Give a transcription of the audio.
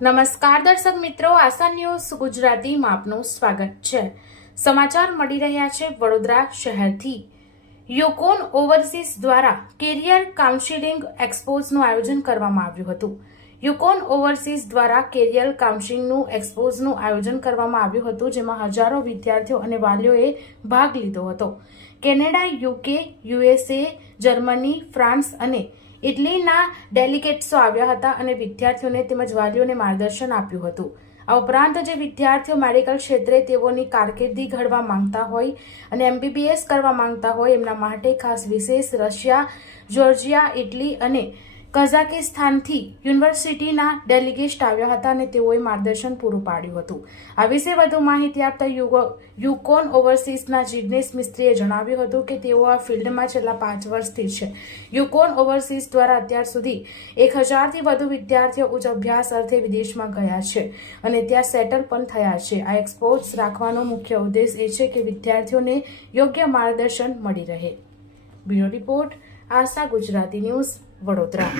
નમસ્કાર દર્શક મિત્રો, આશા ન્યૂઝ ગુજરાતીમાં આપનું સ્વાગત છે। સમાચાર મળી રહ્યા છે વડોદરા શહેરથી। યુકોન ઓવરસીઝ દ્વારા કેરિયર કાઉન્સિલિંગ એક્સપોઝનું આયોજન કરવામાં આવ્યું હતું। યુકોન ઓવરસીઝ દ્વારા કેરિયર કાઉન્સિલિંગ એક્સપોઝનું આયોજન કરવામાં આવ્યું હતું, જેમાં હજારો વિદ્યાર્થીઓ અને વાલીઓએ ભાગ લીધો હતો। Canada, UK, USA, Germany, France અને ઇટલીના ડેલિગેટ્સો આવ્યા હતા અને વિદ્યાર્થીઓને તેમજ વાલીઓને માર્ગદર્શન આપ્યું હતું। આ ઉપરાંત જે વિદ્યાર્થીઓ મેડિકલ ક્ષેત્રે તેઓની કારકિર્દી ઘડવા માંગતા હોય અને MBBS કરવા માંગતા હોય એમના માટે ખાસ વિશેષ રશિયા, જોર્જિયા, ઇટલી અને કઝાકિસ્તાનથી યુનિવર્સિટીના ડેલિગેટ્સ આવ્યા હતા અને તેઓએ માર્ગદર્શન પૂરું પાડ્યું હતું। આ વિશે વધુ માહિતી આપતા યુકોન ઓવરસીઝના જિગ્નેશ મિસ્ત્રીએ જણાવ્યું હતું કે તેઓ આ ફિલ્ડમાં છેલ્લા 5 વર્ષથી છે। યુકોન ઓવરસીઝ દ્વારા અત્યાર સુધી 1000થી વધુ વિદ્યાર્થીઓ ઉચ્ચ અભ્યાસ અર્થે વિદેશમાં ગયા છે અને ત્યાં સેટલ પણ થયા છે। આ એક્સપોઝ રાખવાનો મુખ્ય ઉદ્દેશ એ છે કે વિદ્યાર્થીઓને યોગ્ય માર્ગદર્શન મળી રહે। બ્યુરો રિપોર્ટ, આશા ગુજરાતી ન્યૂઝ, વડોદરા।